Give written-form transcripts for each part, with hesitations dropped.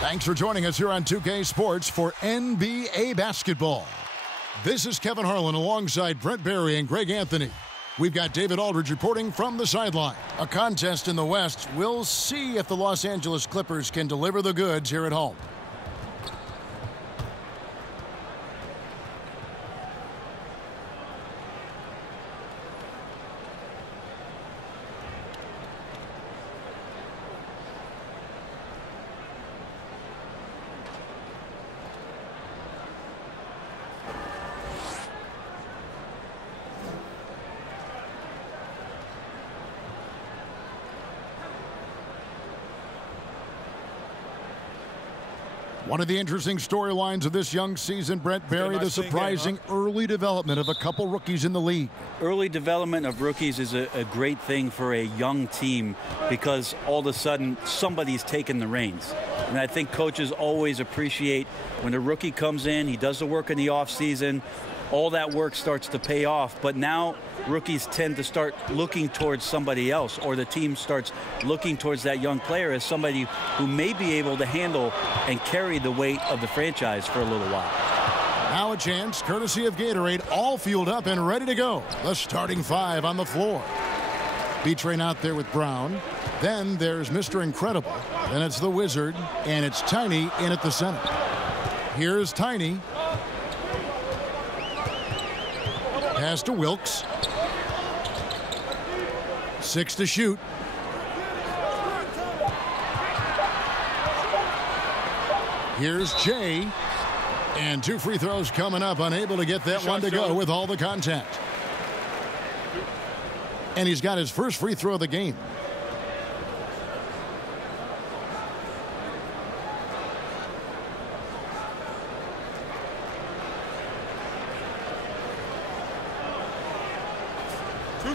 Thanks for joining us here on 2K Sports for NBA basketball. This is Kevin Harlan alongside Brent Barry and Greg Anthony. We've got David Aldridge reporting from the sideline. A contest in the West. We'll see if the Los Angeles Clippers can deliver the goods here at home. One of the interesting storylines of this young season, Brent Barry, the surprising early development of a couple rookies in the league. Early development of rookies is a great thing for a young team because all of a sudden somebody's taking the reins. And I think coaches always appreciate when a rookie comes in, he does the work in the offseason, all that work starts to pay off. But now rookies tend to start looking towards somebody else, or the team starts looking towards that young player as somebody who may be able to handle and carry the weight of the franchise for a little while. Now a chance, courtesy of Gatorade, all fueled up and ready to go. The starting five on the floor. B-Train out there with Brown. Then there's Mr. Incredible. Then it's the Wizard, and it's Tiny in at the center. Here's Tiny. Pass to Wilkes. 6 to shoot. Here's Jay. And 2 free throws coming up. Unable to get that one to go with all the contact. And he's got his first free throw of the game.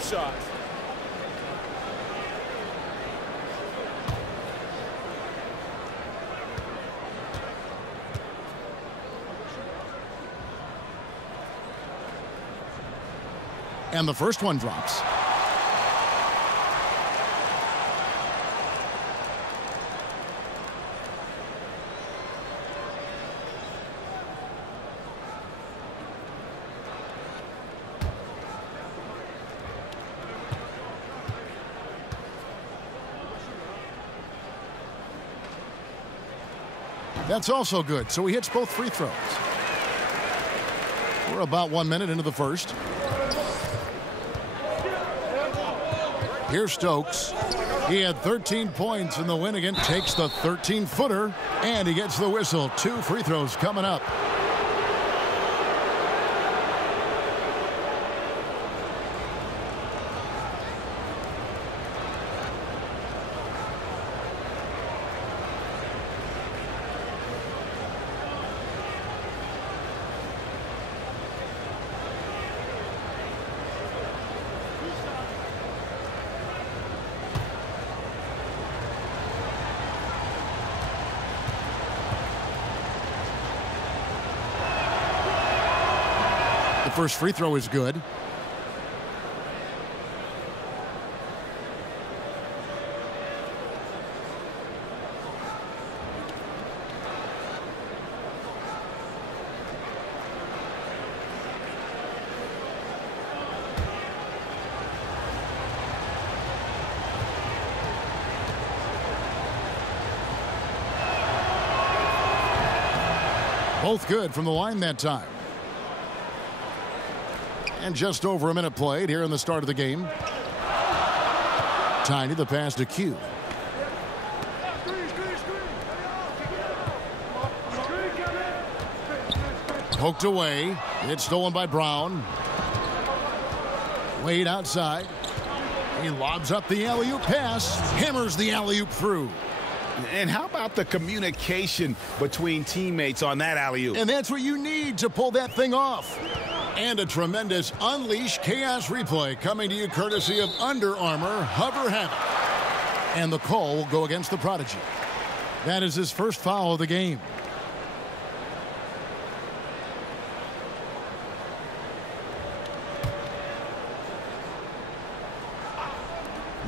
Shots. And the first one drops. That's also good, so he hits both free throws. We're about 1 minute into the first. Here's Stokes. He had 13 points in the win again. Takes the 13-footer, and he gets the whistle. 2 free throws coming up. First free throw is good. Both good from the line that time. And just over a minute played here in the start of the game. Tiny, the pass to Q. Poked away. It's stolen by Brown. Wade outside. He lobs up the alley-oop pass. Hammers the alley-oop through. And how about the communication between teammates on that alley-oop? And that's what you need to pull that thing off. And a tremendous Unleash Chaos replay coming to you courtesy of Under Armour Hover Havoc. And the call will go against the Prodigy. That is his first foul of the game.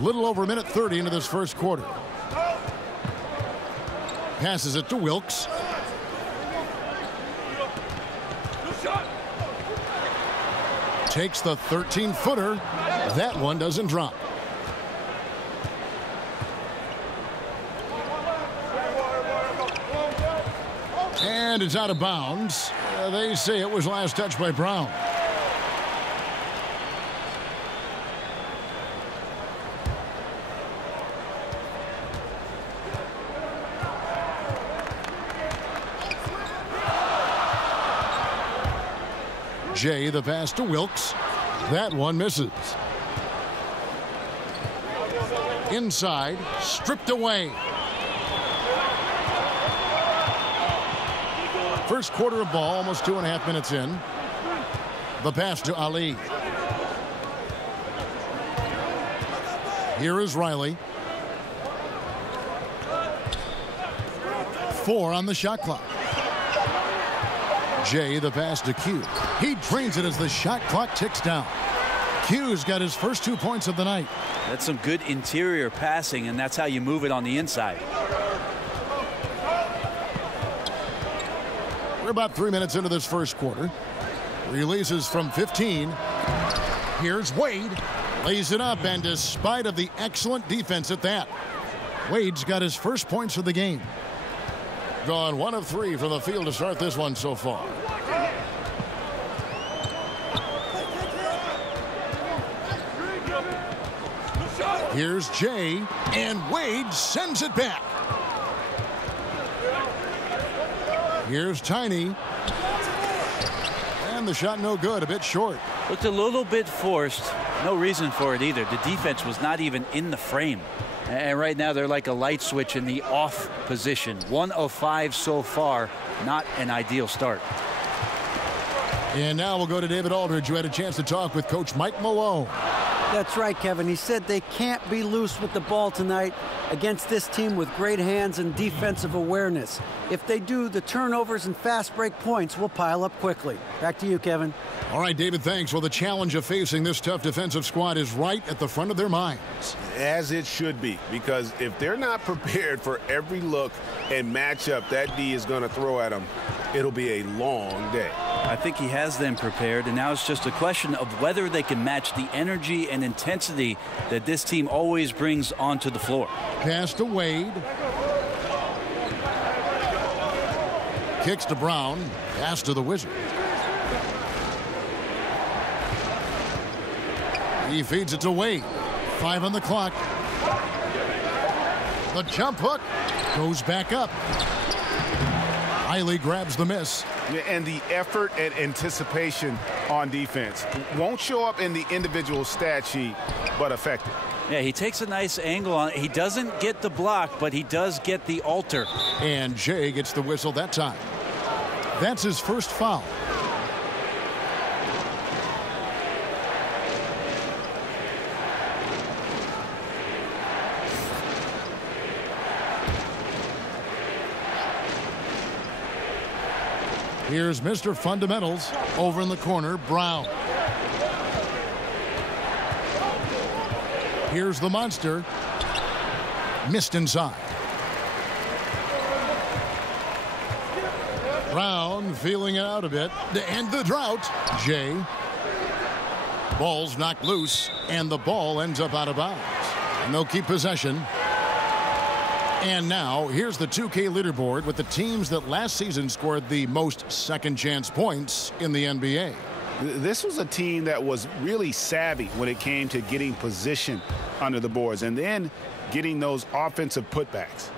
Little over a minute 30 into this first quarter. Passes it to Wilkes. Takes the 13-footer. That one doesn't drop. And it's out of bounds. They say it was last touched by Brown. Jay, the pass to Wilkes. That one misses. Inside, stripped away. First quarter of ball, almost 2.5 minutes in. The pass to Ali. Here is Riley. 4 on the shot clock. Jay, the pass to Q. He drains it as the shot clock ticks down. Q's got his first 2 points of the night. That's some good interior passing, and that's how you move it on the inside. We're about 3 minutes into this first quarter. Releases from 15. Here's Wade. Lays it up, and despite of the excellent defense at that, Wade's got his first points of the game. Gone 1 of 3 from the field to start this one so far. Here's Jay, and Wade sends it back. Here's Tiny. And the shot no good, a bit short. Looked a little bit forced. No reason for it either. The defense was not even in the frame. And right now they're like a light switch in the off position. 1 of 5 so far. Not an ideal start. And now we'll go to David Aldridge, who had a chance to talk with Coach Mike Malone. That's right, Kevin. He said they can't be loose with the ball tonight against this team with great hands and defensive awareness. If they do, the turnovers and fast break points will pile up quickly. Back to you, Kevin. All right, David, thanks. Well, the challenge of facing this tough defensive squad is right at the front of their minds. As it should be, because if they're not prepared for every look and matchup that D is going to throw at them, it'll be a long day. I think he has them prepared, and now it's just a question of whether they can match the energy and intensity that this team always brings onto the floor. Pass to Wade. Kicks to Brown. Pass to the Wizard. He feeds it to Wade. 5 on the clock. The jump hook goes back up. Riley grabs the miss. And the effort and anticipation on defense won't show up in the individual stat sheet, but effective. Yeah, he takes a nice angle on it. He doesn't get the block, but he does get the alter. And Jay gets the whistle that time. That's his first foul. Here's Mr. Fundamentals over in the corner, Brown. Here's the monster. Missed inside. Brown feeling it out a bit to end the drought. Jay. Ball's knocked loose, and the ball ends up out of bounds. And they'll keep possession. And now, here's the 2K leaderboard with the teams that last season scored the most second-chance points in the NBA. This was a team that was really savvy when it came to getting position under the boards and then getting those offensive putbacks.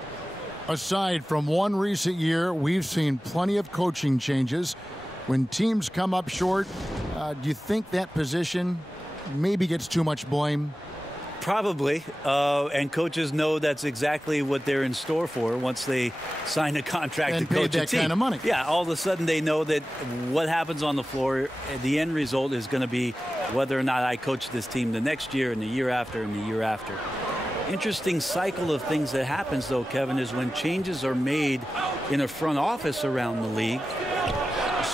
Aside from one recent year, we've seen plenty of coaching changes. When teams come up short, do you think that position maybe gets too much blame? Probably, and coaches know that's exactly what they're in store for once they sign a contract and to coach that a team. Kind of money. Yeah, all of a sudden they know that what happens on the floor, the end result is going to be whether or not I coach this team the next year and the year after and the year after. Interesting cycle of things that happens, though, Kevin, is when changes are made in a front office around the league,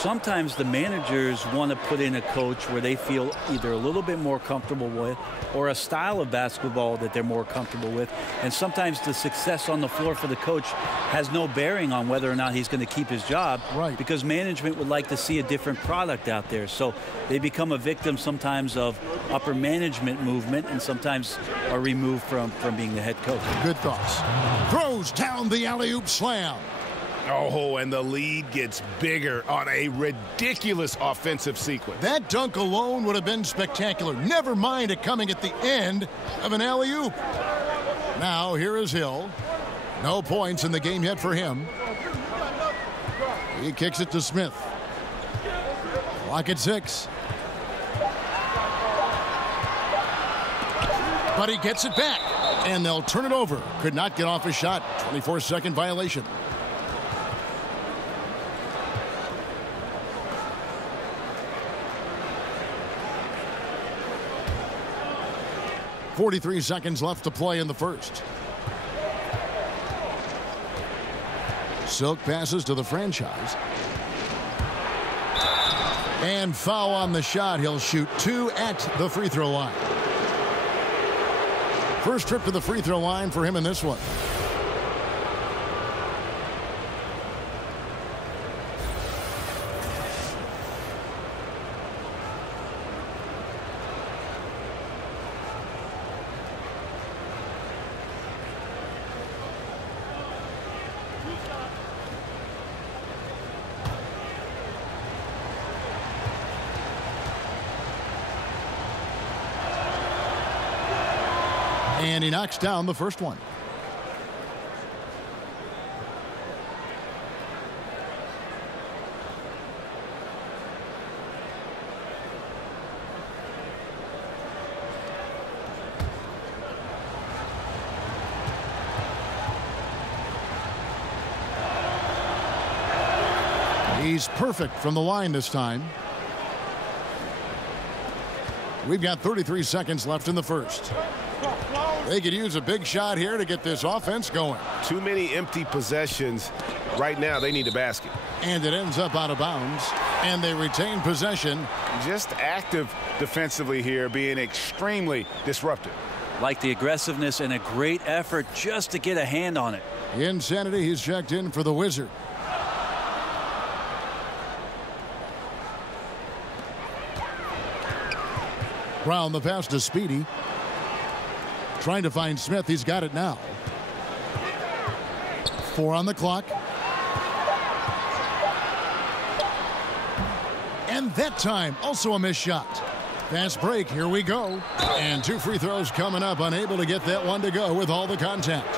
sometimes the managers want to put in a coach where they feel either a little bit more comfortable with or a style of basketball that they're more comfortable with. And sometimes the success on the floor for the coach has no bearing on whether or not he's going to keep his job. Right. Because management would like to see a different product out there. So they become a victim sometimes of upper management movement and sometimes are removed from being the head coach. Good thoughts. Throws down the alley-oop slam. Oh, and the lead gets bigger on a ridiculous offensive sequence. That dunk alone would have been spectacular. Never mind it coming at the end of an alley-oop. Now, here is Hill. No points in the game yet for him. He kicks it to Smith. Clock at 6. But he gets it back, and they'll turn it over. Could not get off his shot. 24-second violation. .43 seconds left to play in the first. Silk passes to the franchise. And foul on the shot. He'll shoot 2 at the free throw line. First trip to the free throw line for him in this one. And he knocks down the first one. He's perfect from the line this time. We've got 33 seconds left in the first. They could use a big shot here to get this offense going. Too many empty possessions. Right now, they need a basket. And it ends up out of bounds. And they retain possession. Just active defensively here, being extremely disruptive. Like the aggressiveness and a great effort just to get a hand on it. Insanity, he's checked in for the Wizard. Brown the pass to Speedy. Trying to find Smith. He's got it now. 4 on the clock. And that time, also a missed shot. Fast break. Here we go. And 2 free throws coming up. Unable to get that one to go with all the contact.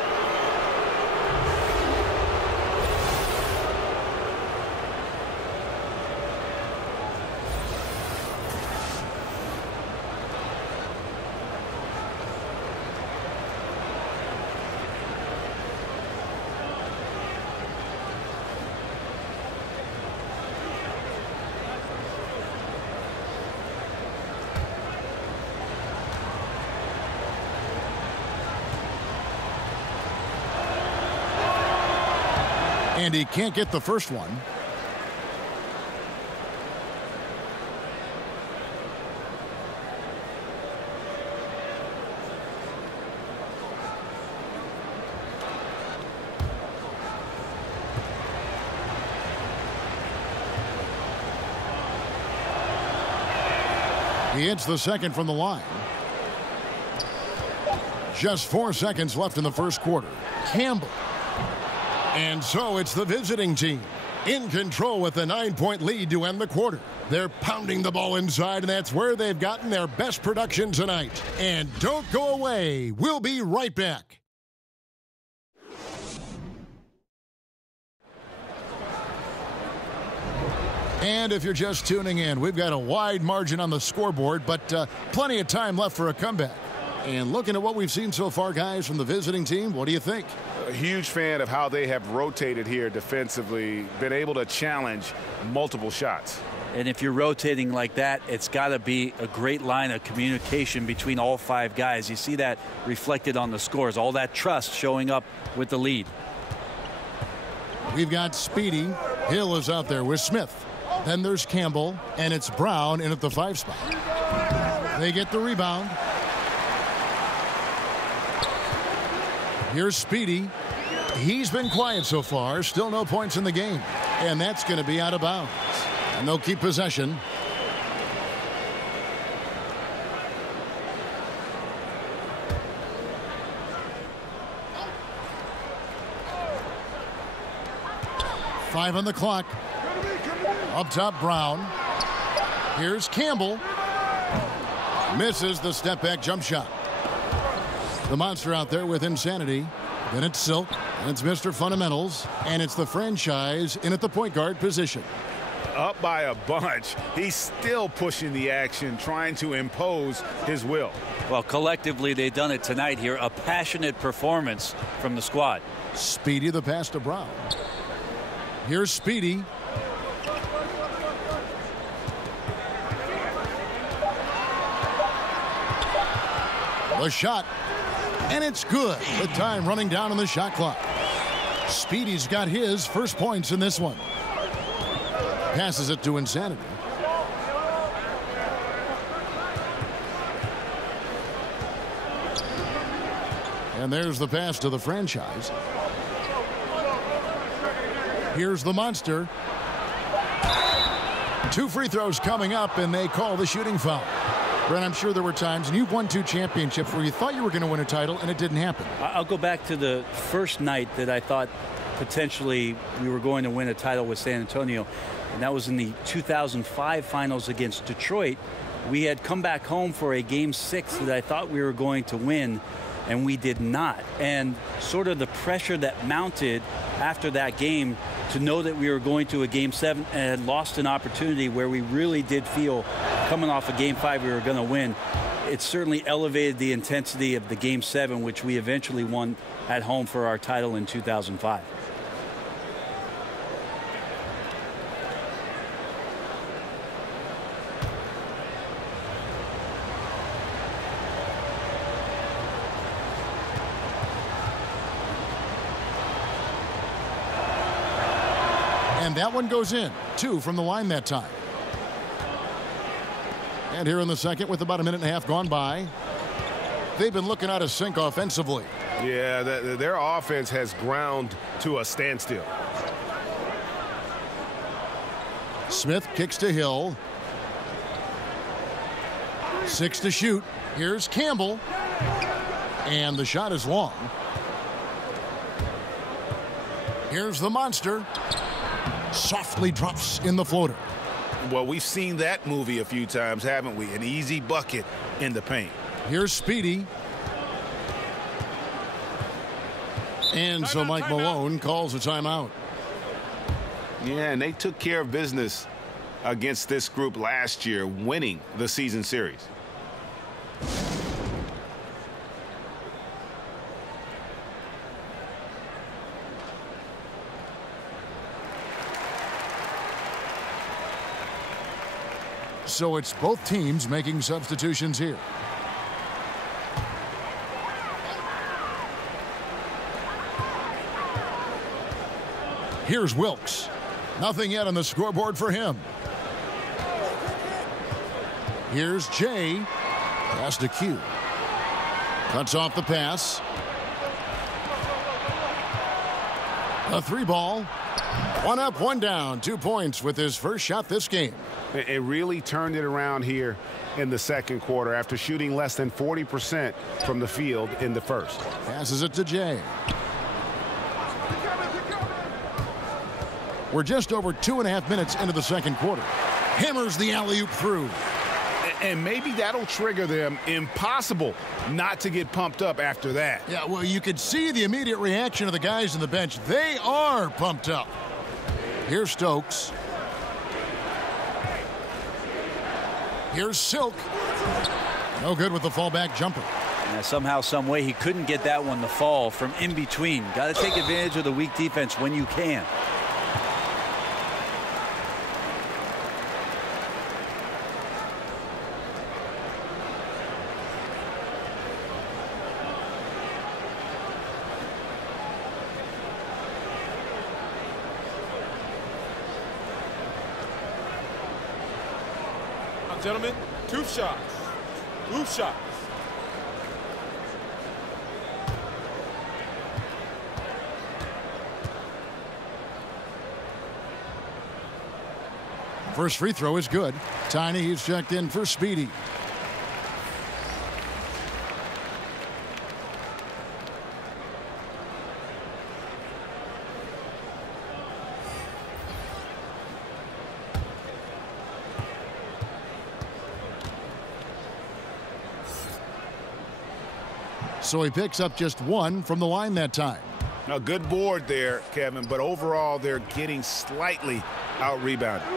And he can't get the first one. He hits the second from the line. Just 4 seconds left in the first quarter. Campbell. And so it's the visiting team in control with a 9-point lead to end the quarter. They're pounding the ball inside, and that's where they've gotten their best production tonight. And don't go away. We'll be right back. And if you're just tuning in, we've got a wide margin on the scoreboard, but plenty of time left for a comeback. And looking at what we've seen so far, guys, from the visiting team, what do you think? A huge fan of how they have rotated here defensively, been able to challenge multiple shots. And if you're rotating like that, it's got to be a great line of communication between all 5 guys. You see that reflected on the scores, all that trust showing up with the lead. We've got Speedy. Hill is out there with Smith. Then there's Campbell, and it's Brown in at the 5 spot. They get the rebound. Here's Speedy. He's been quiet so far. Still no points in the game. And that's going to be out of bounds. And they'll keep possession. Five on the clock. Up top, Brown. Here's Campbell. Misses the step-back jump shot. The monster out there with insanity. Then it's Silk. And it's Mr. Fundamentals. And it's the franchise in at the point guard position. Up by a bunch. He's still pushing the action, trying to impose his will. Well, collectively, they've done it tonight here. A passionate performance from the squad. Speedy the pass to Brown. Here's Speedy. The shot. And it's good. With time running down on the shot clock. Speedy's got his first points in this one. Passes it to Insanity. And there's the pass to the franchise. Here's the monster. 2 free throws coming up, and they call the shooting foul. Brent, I'm sure there were times, and you've won 2 championships where you thought you were going to win a title, and it didn't happen. I'll go back to the first night that I thought potentially we were going to win a title with San Antonio, and that was in the 2005 finals against Detroit. We had come back home for a Game 6 that I thought we were going to win, and we did not. And sort of the pressure that mounted after that game to know that we were going to a Game 7 and had lost an opportunity where we really did feel coming off of Game 5 we were going to win. It certainly elevated the intensity of the Game 7, which we eventually won at home for our title in 2005. And that one goes in. 2 from the line that time. And here in the second, with about a minute and a half gone by, they've been looking out of sync offensively. Yeah, their offense has ground to a standstill. Smith kicks to Hill. 6 to shoot. Here's Campbell. And the shot is long. Here's the monster. Softly drops in the floater. Well, we've seen that movie a few times, haven't we? An easy bucket in the paint. Here's Speedy. And so Mike Malone calls a timeout. Yeah, and they took care of business against this group last year, winning the season series. So it's both teams making substitutions here. Here's Wilkes. Nothing yet on the scoreboard for him. Here's Jay. Pass to Q. Cuts off the pass. A 3-ball. 1 up, 1 down. 2 points with his first shot this game. It really turned it around here in the second quarter after shooting less than 40% from the field in the first. Passes it to Jay. We're just over 2.5 minutes into the second quarter. Hammers the alley-oop through. And maybe that'll trigger them. Impossible not to get pumped up after that. Yeah, well, you could see the immediate reaction of the guys on the bench. They are pumped up. Here's Stokes. Here's Silk. No good with the fallback jumper. Yeah, somehow, some way, he couldn't get that one to fall from in between. Got to take advantage of the weak defense when you can. Gentlemen, 2 shots. 2 shots. First free throw is good. Tiny, he's checked in for Speedy. So he picks up just 1 from the line that time. A good board there, Kevin, but overall they're getting slightly out-rebounded.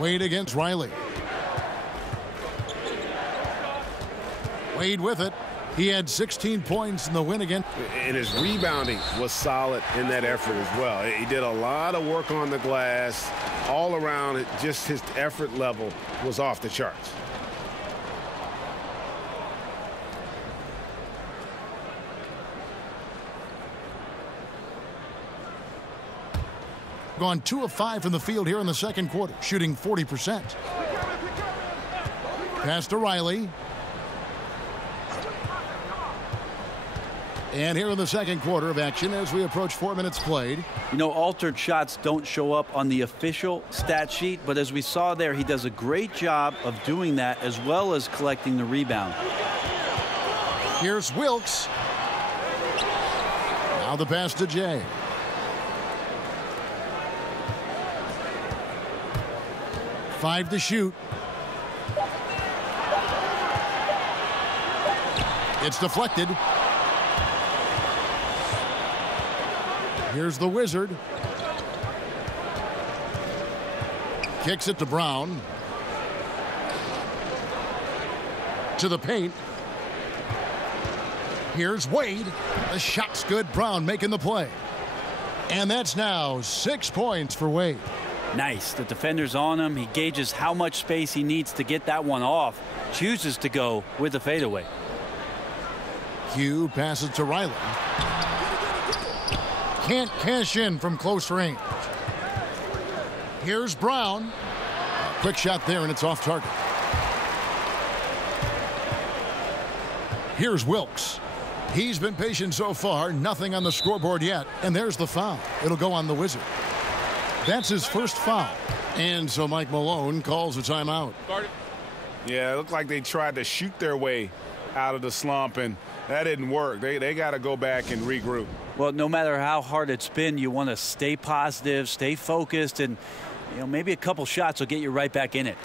Wade against Riley. Wade with it. He had 16 points in the win again. And his rebounding was solid in that effort as well. He did a lot of work on the glass. All around, just his effort level was off the charts. Gone 2 of 5 from the field here in the second quarter, shooting 40%. Pass to Riley. And here in the second quarter of action as we approach 4 minutes played. You know, altered shots don't show up on the official stat sheet, but as we saw there, he does a great job of doing that as well as collecting the rebound. Here's Wilkes. Now the pass to Jay. Five to shoot. It's deflected. Here's the Wizard. Kicks it to Brown. To the paint. Here's Wade. The shot's good. Brown making the play. And that's now 6 points for Wade. Nice. The defender's on him. He gauges how much space he needs to get that one off. Chooses to go with the fadeaway. Hugh passes to Riley. Can't cash in from close range. Here's Brown. A quick shot there, and it's off target. Here's Wilkes. He's been patient so far. Nothing on the scoreboard yet. And there's the foul. It'll go on the Wizard. That's his first foul. And so Mike Malone calls a timeout. Yeah, it looked like they tried to shoot their way out of the slump, and that didn't work. They got to go back and regroup. Well, no matter how hard it's been, you want to stay positive, stay focused, and maybe a couple shots will get you right back in it.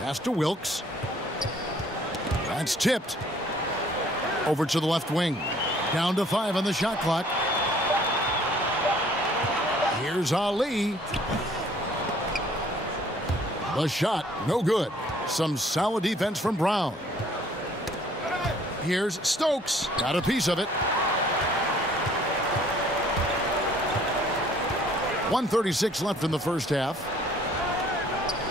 Pass to Wilkes. That's tipped. Over to the left wing. Down to 5 on the shot clock. Here's Ali. The shot, no good. Some solid defense from Brown. Here's Stokes. Got a piece of it. 1:36 left in the first half.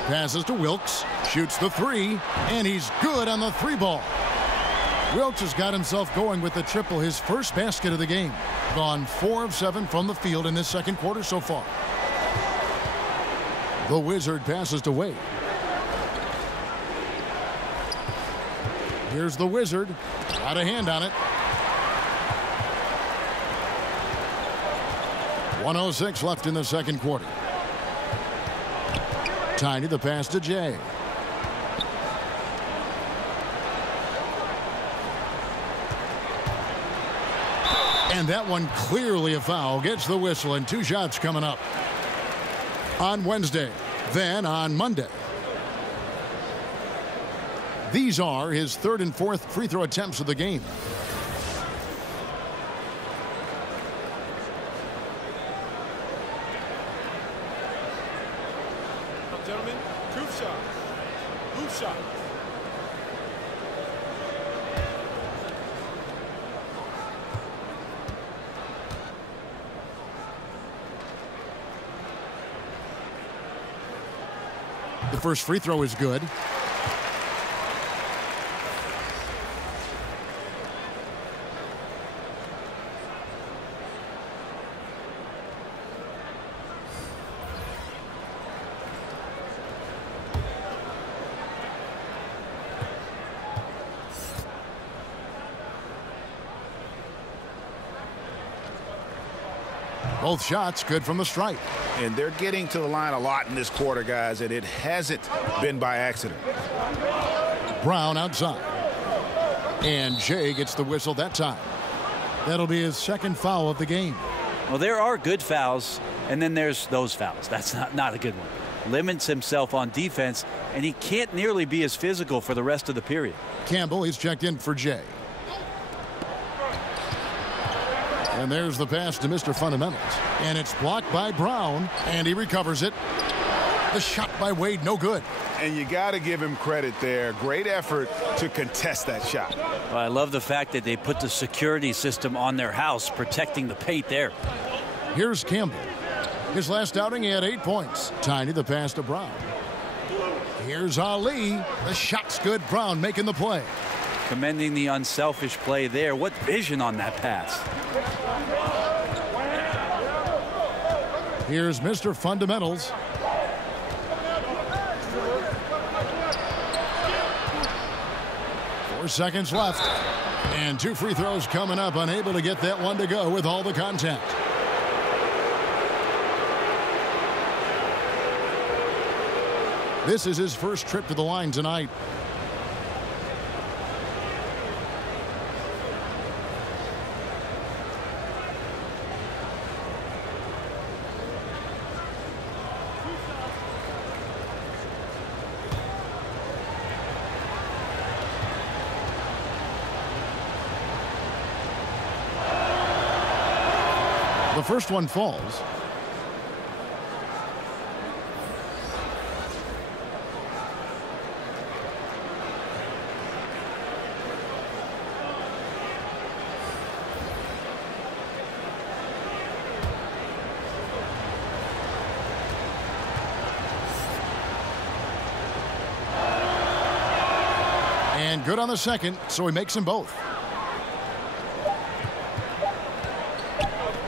Passes to Wilkes. Shoots the 3, and he's good on the 3 ball. Wilkes has got himself going with the triple, his first basket of the game. Gone 4 of 7 from the field in this second quarter so far. The Wizard passes to Wade. Here's the Wizard. Got a hand on it. 1:06 left in the second quarter. Tiny, the pass to Jay. And that one clearly a foul. Gets the whistle, and 2 shots coming up. On Wednesday, then on Monday. These are his 3rd and 4th free throw attempts of the game. Gentlemen, 2 shots. 2 shots. The first free throw is good. Both shots good from the stripe. And they're getting to the line a lot in this quarter, guys, and it hasn't been by accident. Brown outside. And Jay gets the whistle that time. That'll be his second foul of the game. Well, there are good fouls, and then there's those fouls. That's not a good one. Limits himself on defense, and he can't nearly be as physical for the rest of the period. Campbell, he's checked in for Jay. And there's the pass to Mr. Fundamentals. And it's blocked by Brown, and he recovers it. The shot by Wade, no good. And you got to give him credit there. Great effort to contest that shot. Well, I love the fact that they put the security system on their house, protecting the paint there. Here's Campbell. His last outing, he had 8 points. Tiny, the pass to Brown. Here's Ali. The shot's good. Brown making the play. Commending the unselfish play there. What vision on that pass. Here's Mr. Fundamentals. Four seconds left. And 2 free throws coming up. Unable to get that one to go with all the contact. This is his first trip to the line tonight. The first one falls. And good on the second, so he makes them both.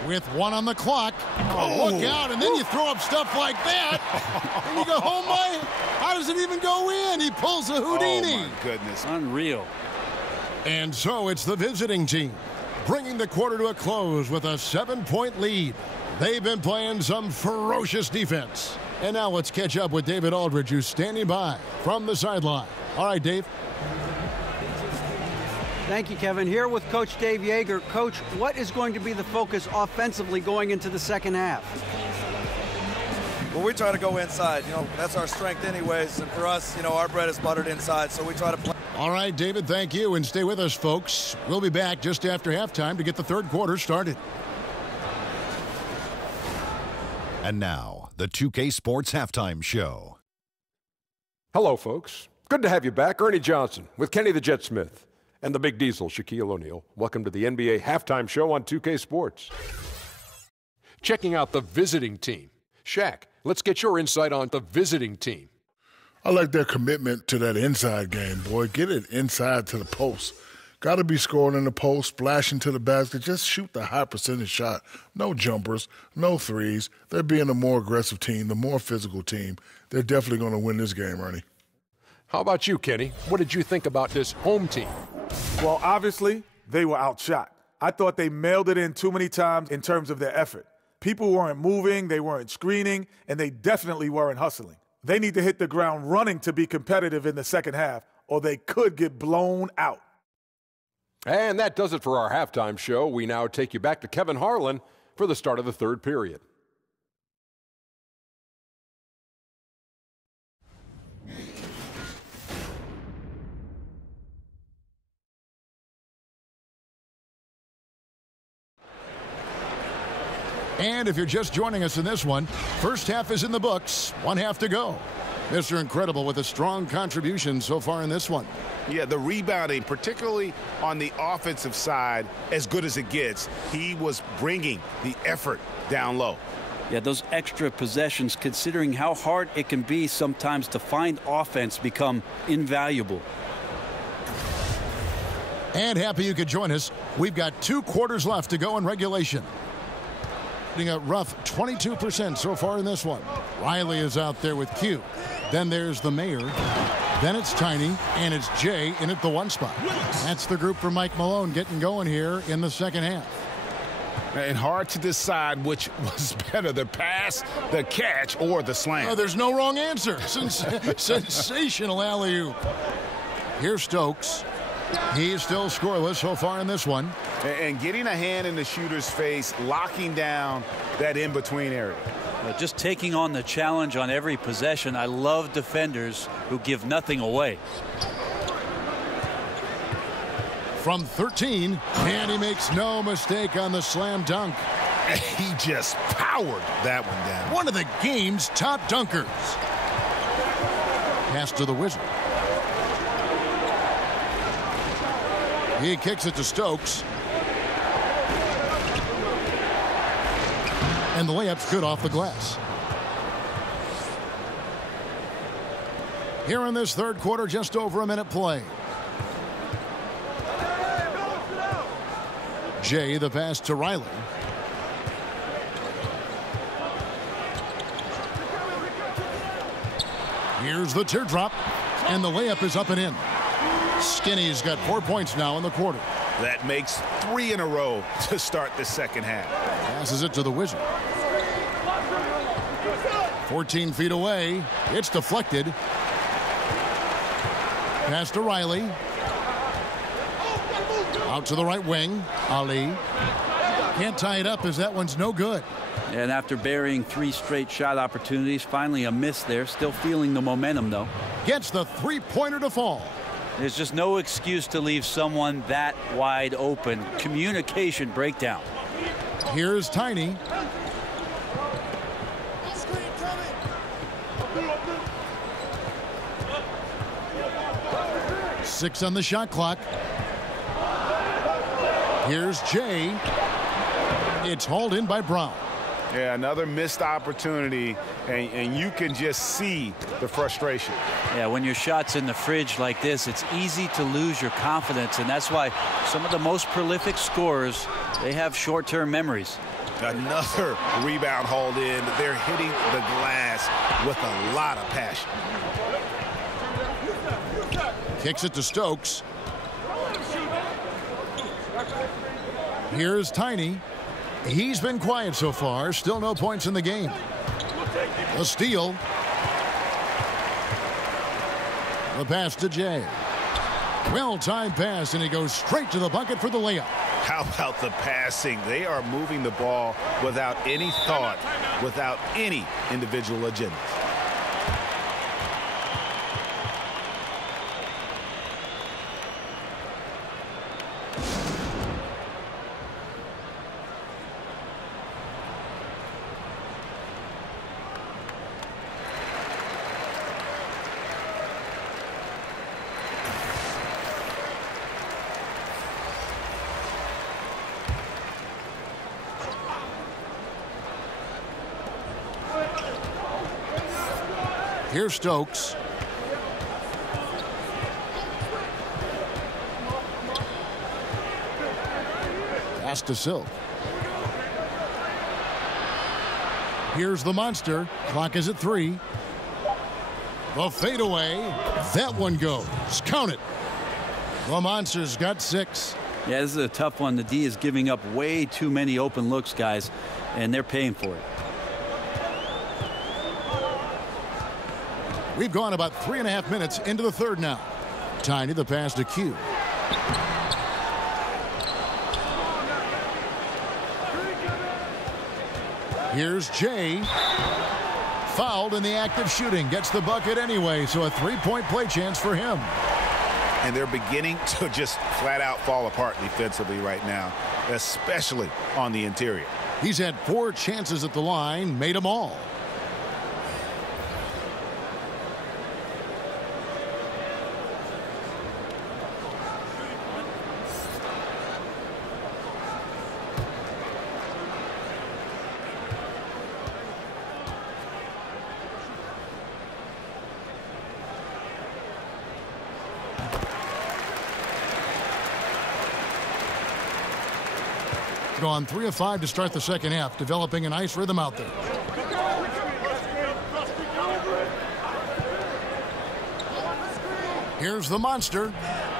With 1 on the clock. Oh, look out, and then you throw up stuff like that. And you go, oh my, how does it even go in? He pulls a Houdini. Oh, my goodness. Unreal. And so it's the visiting team, bringing the quarter to a close with a 7-point lead. They've been playing some ferocious defense. And now let's catch up with David Aldridge, who's standing by from the sideline. All right, Dave. Thank you, Kevin. Here with Coach Dave Yeager. Coach, what is going to be the focus offensively going into the second half? Well, we try to go inside. That's our strength anyways. And for us, our bread is buttered inside, so we try to play. All right, David, thank you. And stay with us, folks. We'll be back just after halftime to get the third quarter started. And now, the 2K Sports Halftime Show. Hello, folks. Good to have you back. Ernie Johnson with Kenny the Jet Smith and the Big Diesel, Shaquille O'Neal. Welcome to the NBA Halftime Show on 2K Sports. Checking out the visiting team. Shaq, let's get your insight on the visiting team. I like their commitment to that inside game, boy. Get it inside to the post. Got to be scoring in the post, splashing to the basket. Just shoot the high percentage shot. No jumpers, no threes. They're being a more aggressive team, the more physical team. They're definitely going to win this game, Ernie. How about you, Kenny? What did you think about this home team? Well, obviously, they were outshot. I thought they mailed it in too many times in terms of their effort. People weren't moving, they weren't screening, and they definitely weren't hustling. They need to hit the ground running to be competitive in the second half, or they could get blown out. And that does it for our halftime show. We now take you back to Kevin Harlan for the start of the third period. And if you're just joining us in this one, first half is in the books, 1 half to go. Mr. Incredible with a strong contribution so far in this one. Yeah, the rebounding, particularly on the offensive side, as good as it gets. He was bringing the effort down low. Yeah, those extra possessions, considering how hard it can be sometimes to find offense, become invaluable. And happy you could join us. We've got 2 quarters left to go in regulation. A rough 22% so far in this one. Riley is out there with Q. Then there's the mayor. Then it's Tiny, and it's Jay in at the 1 spot. That's the group for Mike Malone getting going here in the second half. And hard to decide which was better, the pass, the catch, or the slam. Oh, there's no wrong answer. Sensational alley-oop. Here's Stokes. He's still scoreless so far in this one. And getting a hand in the shooter's face, locking down that in-between area. Just taking on the challenge on every possession. I love defenders who give nothing away. From 13, and he makes no mistake on the slam dunk. He just powered that one down. One of the game's top dunkers. Pass to the Wizard. He kicks it to Stokes. And the layup's good off the glass. Here in this third quarter, just over a minute play. Jay, the pass to Riley. Here's the teardrop, and the layup is up and in. Skinny's got 4 points now in the quarter. That makes 3 in a row to start the second half. Passes it to the Wizard. 14 feet away. It's deflected. Pass to Riley. Out to the right wing. Ali. Can't tie it up as that one's no good. And after burying 3 straight shot opportunities, finally a miss there. Still feeling the momentum, though. Gets the 3-pointer to fall. There's just no excuse to leave someone that wide open. Communication breakdown. Here's Tiny. Six on the shot clock. Here's Jay. It's hauled in by Brown. Yeah, another missed opportunity, and you can just see the frustration. Yeah, when your shot's in the fridge like this, it's easy to lose your confidence, and that's why some of the most prolific scorers, they have short-term memories. Another rebound hauled in. They're hitting the glass with a lot of passion. Kicks it to Stokes. Here's Tiny. He's been quiet so far. Still no points in the game. A steal. The pass to Jay. Well-timed pass, and he goes straight to the bucket for the layup. How about the passing? They are moving the ball without any thought, without any individual agenda. Here's Stokes. Pass to Silk. Here's the monster. Clock is at 3. The fadeaway. That one goes. Count it. The monster's got 6. Yeah, this is a tough one. The D is giving up way too many open looks, guys, and they're paying for it. We've gone about 3.5 minutes into the third now. Tiny, the pass to Q. Here's Jay. Fouled in the act of shooting. Gets the bucket anyway, so a 3-point play chance for him. And they're beginning to just flat out fall apart defensively right now, especially on the interior. He's had 4 chances at the line, made them all. gone 3 of 5 to start the second half, developing a nice rhythm out there. Here's the monster.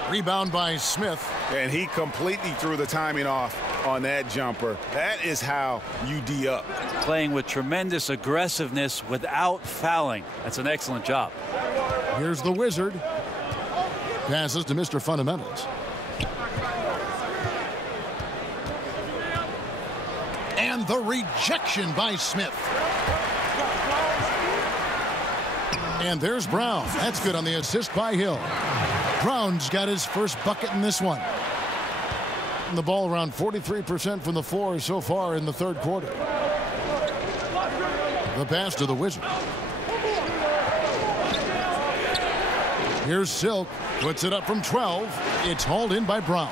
Rebound by Smith. And he completely threw the timing off on that jumper. That is how you D up. Playing with tremendous aggressiveness without fouling. That's an excellent job. Here's the Wizard. Passes to Mr. Fundamentals. And the rejection by Smith. And there's Brown. That's good on the assist by Hill. Brown's got his first bucket in this one. And the ball around 43% from the floor so far in the third quarter. The pass to the Wizard. Here's Silk. Puts it up from 12. It's hauled in by Brown.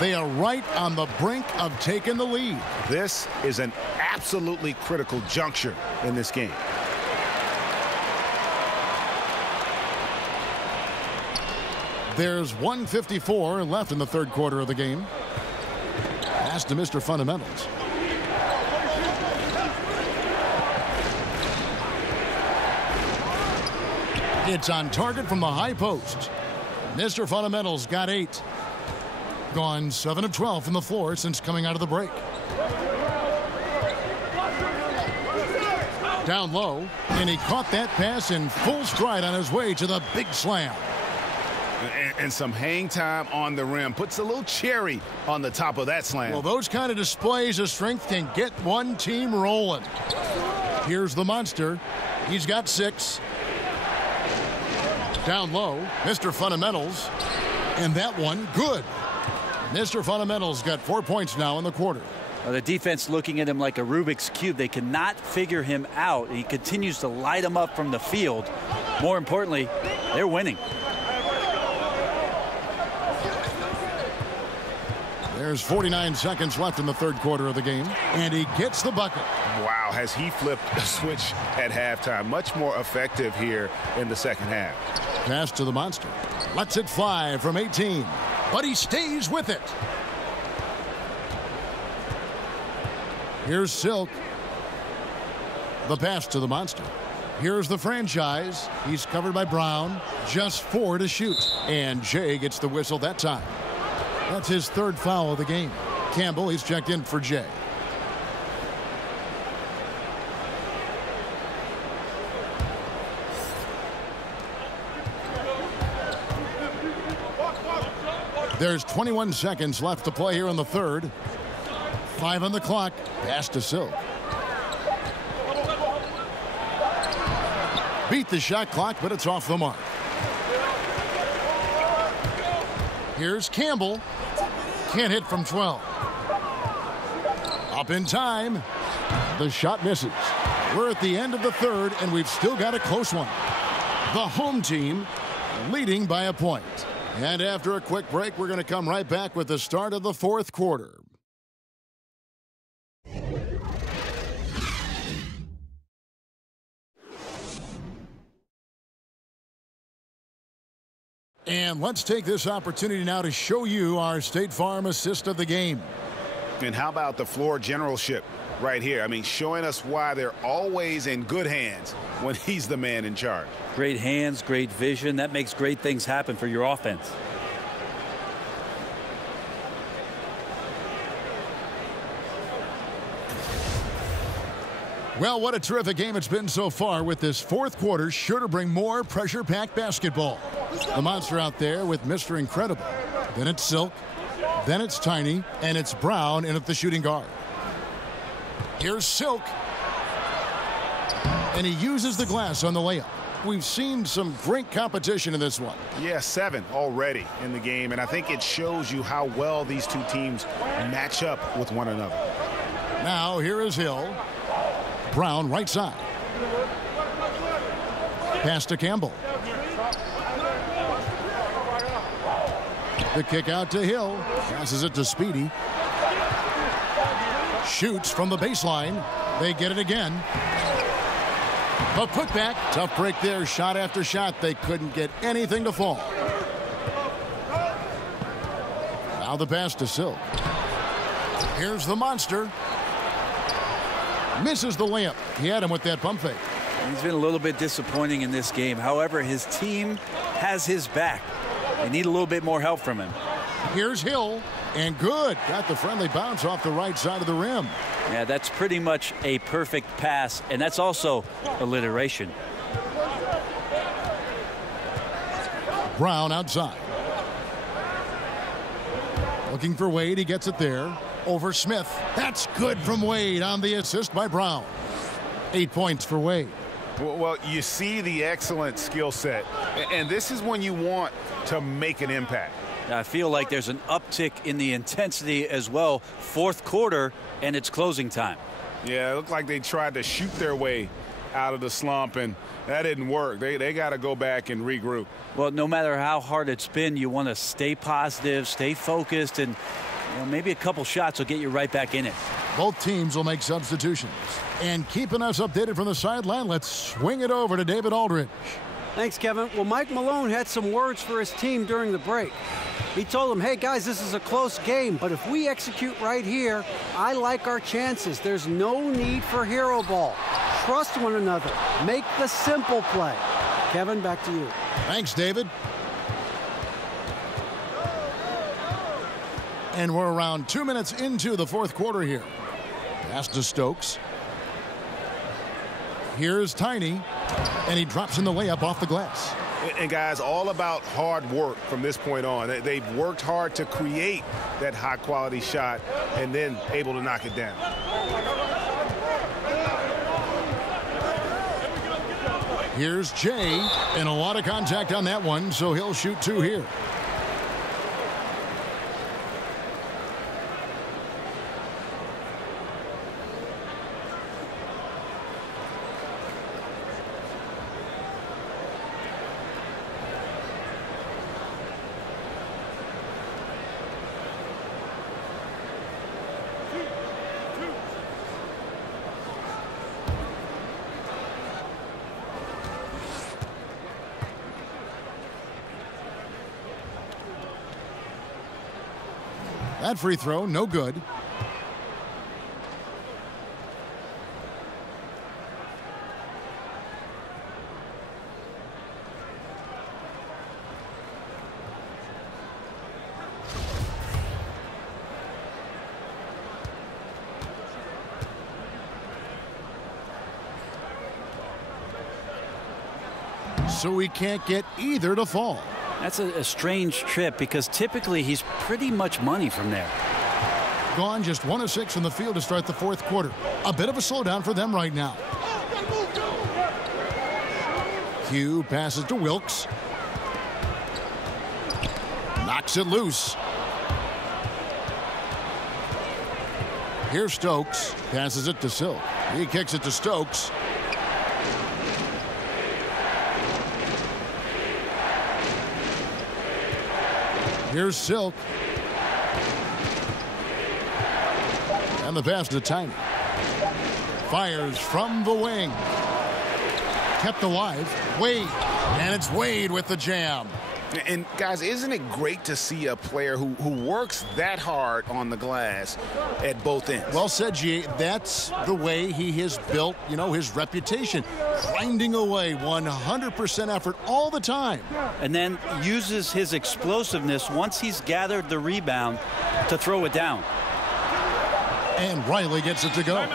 They are right on the brink of taking the lead. This is an absolutely critical juncture in this game. There's 1:54 left in the third quarter of the game. Pass to Mr. Fundamentals. It's on target from the high post. Mr. Fundamentals got 8. Gone 7 of 12 from the floor since coming out of the break. Down low, and he caught that pass in full stride on his way to the big slam. And some hang time on the rim. Puts a little cherry on the top of that slam. Well, those kind of displays of strength can get one team rolling. Here's the monster. He's got 6. Down low, Mr. Fundamentals. And that one, good. Mr. Fundamentals got 4 points now in the quarter. Well, the defense looking at him like a Rubik's Cube. They cannot figure him out. He continues to light him up from the field. More importantly, they're winning. There's 49 seconds left in the third quarter of the game, and he gets the bucket. Wow, has he flipped a switch at halftime. Much more effective here in the second half. Pass to the monster. Lets it fly from 18, but he stays with it. Here's Silk. The pass to the monster. Here's the franchise. He's covered by Brown. Just 4 to shoot. And Jay gets the whistle that time. That's his third foul of the game. Campbell, he's checked in for Jay. There's 21 seconds left to play here in the third. 5 on the clock. Pass to Silk. Beat the shot clock, but it's off the mark. Here's Campbell. Can't hit from 12. Up in time. The shot misses. We're at the end of the third, and we've still got a close one. The home team leading by a point. And after a quick break, we're going to come right back with the start of the fourth quarter. And let's take this opportunity now to show you our State Farm assist of the game. And how about the floor generalship right here? I mean, showing us why they're always in good hands when he's the man in charge. Great hands, great vision. That makes great things happen for your offense. Well, what a terrific game it's been so far, with this fourth quarter sure to bring more pressure-packed basketball. The monster out there with Mr. Incredible. Then it's Silk. Then it's Tiny. And it's Brown in at the shooting guard. Here's Silk. And he uses the glass on the layup. We've seen some great competition in this one. Yeah, 7 already in the game. And I think it shows you how well these two teams match up with one another. Now, here is Hill. Brown, right side. Pass to Campbell. The kick out to Hill. Passes it to Speedy. Shoots from the baseline. They get it again. A putback. Tough break there. Shot after shot. They couldn't get anything to fall. Now the pass to Silk. Here's the monster. Misses the layup. He had him with that pump fake. He's been a little bit disappointing in this game. However, his team has his back. They need a little bit more help from him. Here's Hill, and good. Got the friendly bounce off the right side of the rim. Yeah, that's pretty much a perfect pass, and that's also alliteration. Brown outside. Looking for Wade. He gets it there. Over Smith. That's good from Wade on the assist by Brown. 8 points for Wade. Well, you see the excellent skill set, and this is when you want to make an impact. I feel like there's an uptick in the intensity as well. Fourth quarter, and it's closing time. Yeah, it looked like they tried to shoot their way out of the slump, and that didn't work. They got to go back and regroup. Well, no matter how hard it's been, you want to stay positive, stay focused, and maybe a couple shots will get you right back in it. Both teams will make substitutions. And keeping us updated from the sideline, let's swing it over to David Aldridge. Thanks, Kevin. Well, Mike Malone had some words for his team during the break. He told them, hey, guys, this is a close game, but if we execute right here, I like our chances. There's no need for hero ball. Trust one another. Make the simple play. Kevin, back to you. Thanks, David. And we're around 2 minutes into the fourth quarter here. Pass to Stokes. Here's Tiny, and he drops in the layup off the glass. And guys, all about hard work from this point on. They've worked hard to create that high-quality shot and then able to knock it down. Here's Jay, and a lot of contact on that one, so he'll shoot two here. That free throw, no good. So we can't get either to fall. That's a strange trip because typically he's pretty much money from there. Gone just 1 of 6 from the field to start the fourth quarter. A bit of a slowdown for them right now. Hugh passes to Wilkes. Knocks it loose. Here's Stokes. Passes it to Silk. He kicks it to Stokes. Here's Silk. And the pass to Tiny. Fires from the wing. Kept alive. Wade. And it's Wade with the jam. And, guys, isn't it great to see a player who works that hard on the glass at both ends? Well said, G. That's the way he has built, his reputation. Grinding away, 100% effort all the time. And then uses his explosiveness once he's gathered the rebound to throw it down. And Riley gets it to go.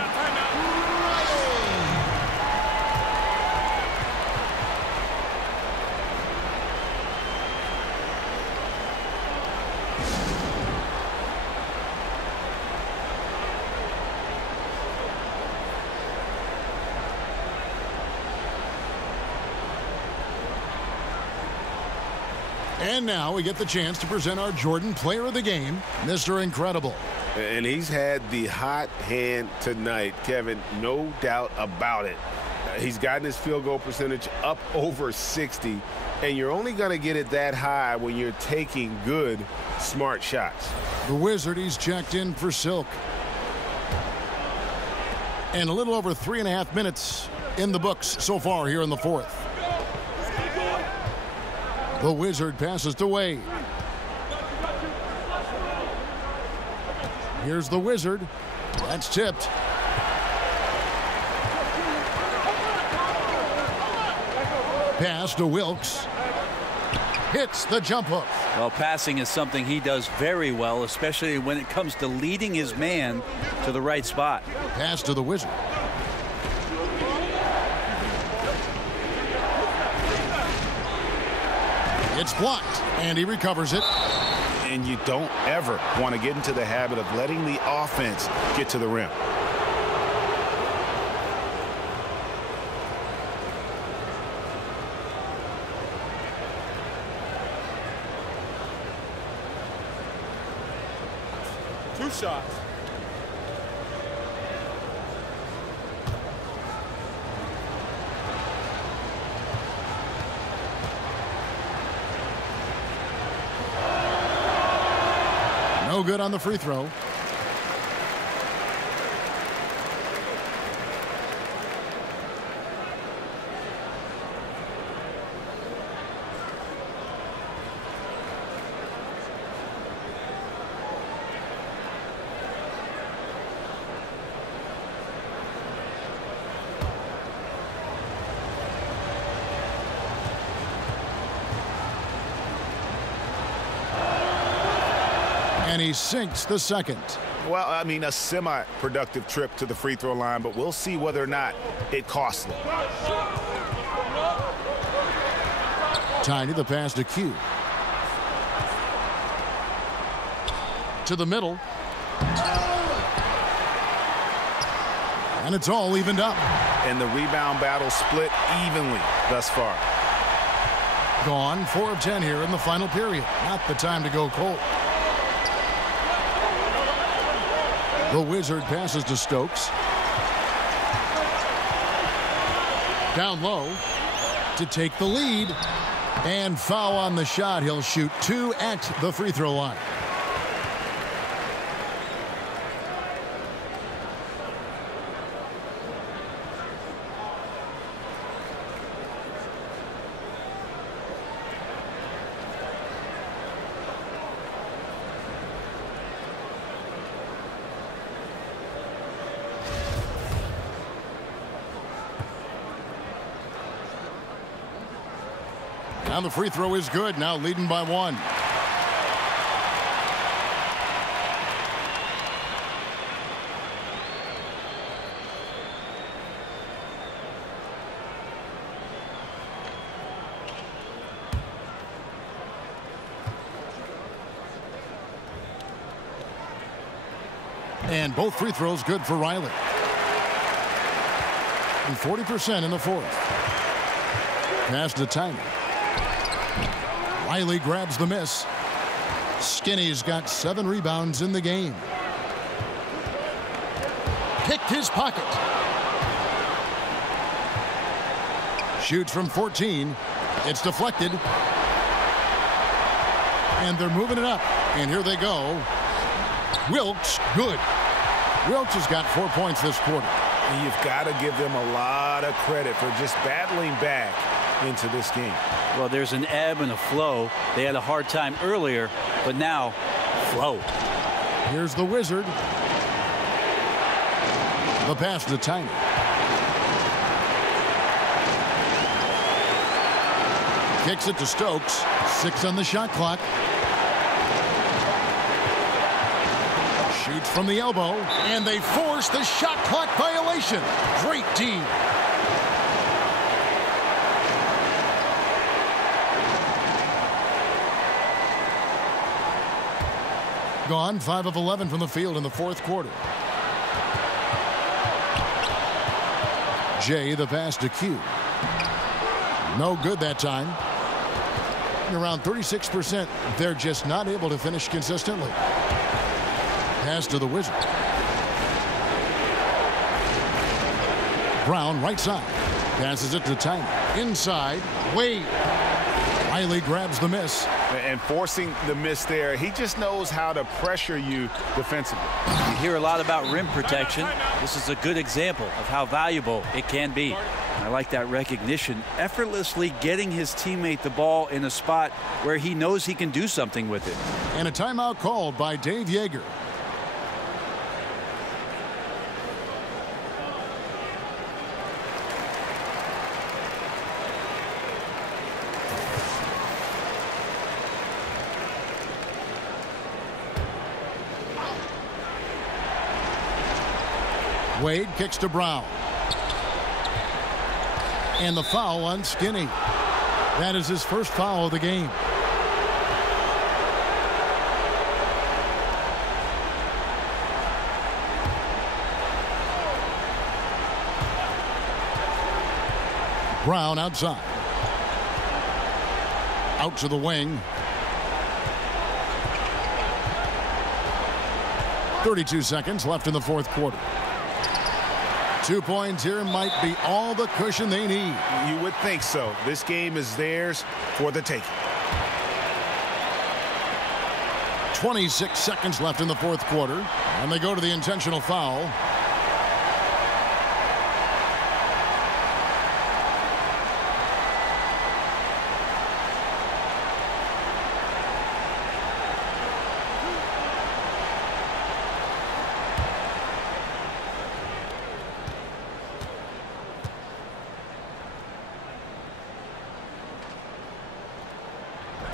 And now we get the chance to present our Jordan Player of the Game, Mr. Incredible. And he's had the hot hand tonight, Kevin, no doubt about it. He's gotten his field goal percentage up over 60, and you're only going to get it that high when you're taking good, smart shots. The Wizard, he's checked in for Silk. And a little over 3.5 minutes in the books so far here in the fourth. The Wizard passes to Wade. Here's the Wizard. That's tipped. Pass to Wilkes. Hits the jump hook. Well, passing is something he does very well, especially when it comes to leading his man to the right spot. Pass to the Wizard. It's blocked, and he recovers it. And you don't ever want to get into the habit of letting the offense get to the rim. Two shots. No good on the free throw. And he sinks the second. Well, I mean, a semi-productive trip to the free throw line, but we'll see whether or not it costs them. Tiny, the pass to Q. To the middle. And it's all evened up. And the rebound battle split evenly thus far. Gone 4 of 10 here in the final period. Not the time to go cold. The Wizard passes to Stokes. Down low to take the lead. And foul on the shot. He'll shoot 2 at the free throw line. And the free throw is good, now leading by 1. And both free throws good for Riley. And 40% in the fourth. Pass to Tiny. Riley grabs the miss. Skinny's got 7 rebounds in the game. Picked his pocket. Shoots from 14. It's deflected. And they're moving it up. And here they go. Wilkes, good. Wilkes has got 4 points this quarter. And you've got to give them a lot of credit for just battling back into this game. Well, there's an ebb and a flow. They had a hard time earlier, but now, flow. Here's the Wizard. The pass to Tiny. Kicks it to Stokes. 6 on the shot clock. Shoots from the elbow, and they force the shot clock violation. Great D. Gone 5 of 11 from the field in the fourth quarter. Jay, the pass to Q. No good that time. And around 36%, they're just not able to finish consistently. Pass to the Wizard. Brown, right side. Passes it to Tiny. Inside. Wade. Riley grabs the miss. And forcing the miss there, he just knows how to pressure you defensively. You hear a lot about rim protection. This is a good example of how valuable it can be. I like that recognition. Effortlessly getting his teammate the ball in a spot where he knows he can do something with it. And a timeout called by Dave Yeager. Wade kicks to Brown. And the foul on Skinny. That is his first foul of the game. Brown outside. Out to the wing. 32 seconds left in the fourth quarter. 2 points here might be all the cushion they need. You would think so. This game is theirs for the taking. 26 seconds left in the fourth quarter, and they go to the intentional foul.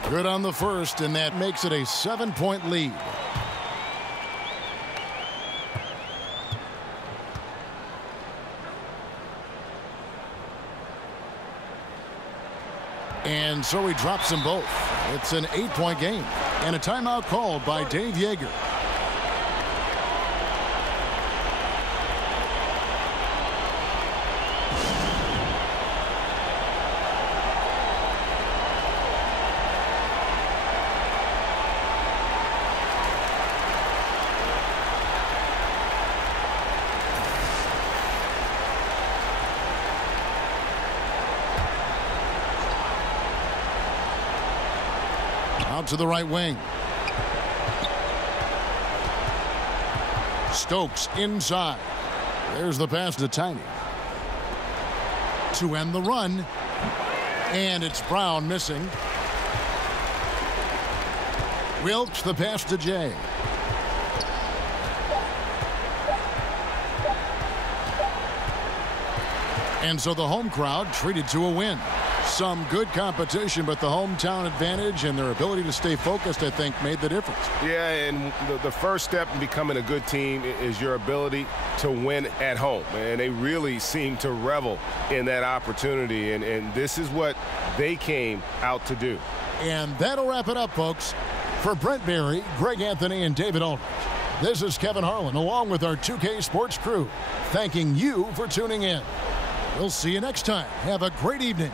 Good on the first, and that makes it a 7-point lead. And so he drops them both. It's an 8-point game, and a timeout called by Dave Yeager. Out to the right wing. Stokes inside. There's the pass to Tiny. To end the run. And it's Brown missing. Wilkes the pass to Jay. And so the home crowd treated to a win. Some good competition, but the hometown advantage and their ability to stay focused, I think, made the difference. Yeah, and the first step in becoming a good team is your ability to win at home. And they really seem to revel in that opportunity, and this is what they came out to do. And that'll wrap it up, folks. For Brent Barry, Greg Anthony, and David Aldridge, this is Kevin Harlan, along with our 2K Sports crew, thanking you for tuning in. We'll see you next time. Have a great evening.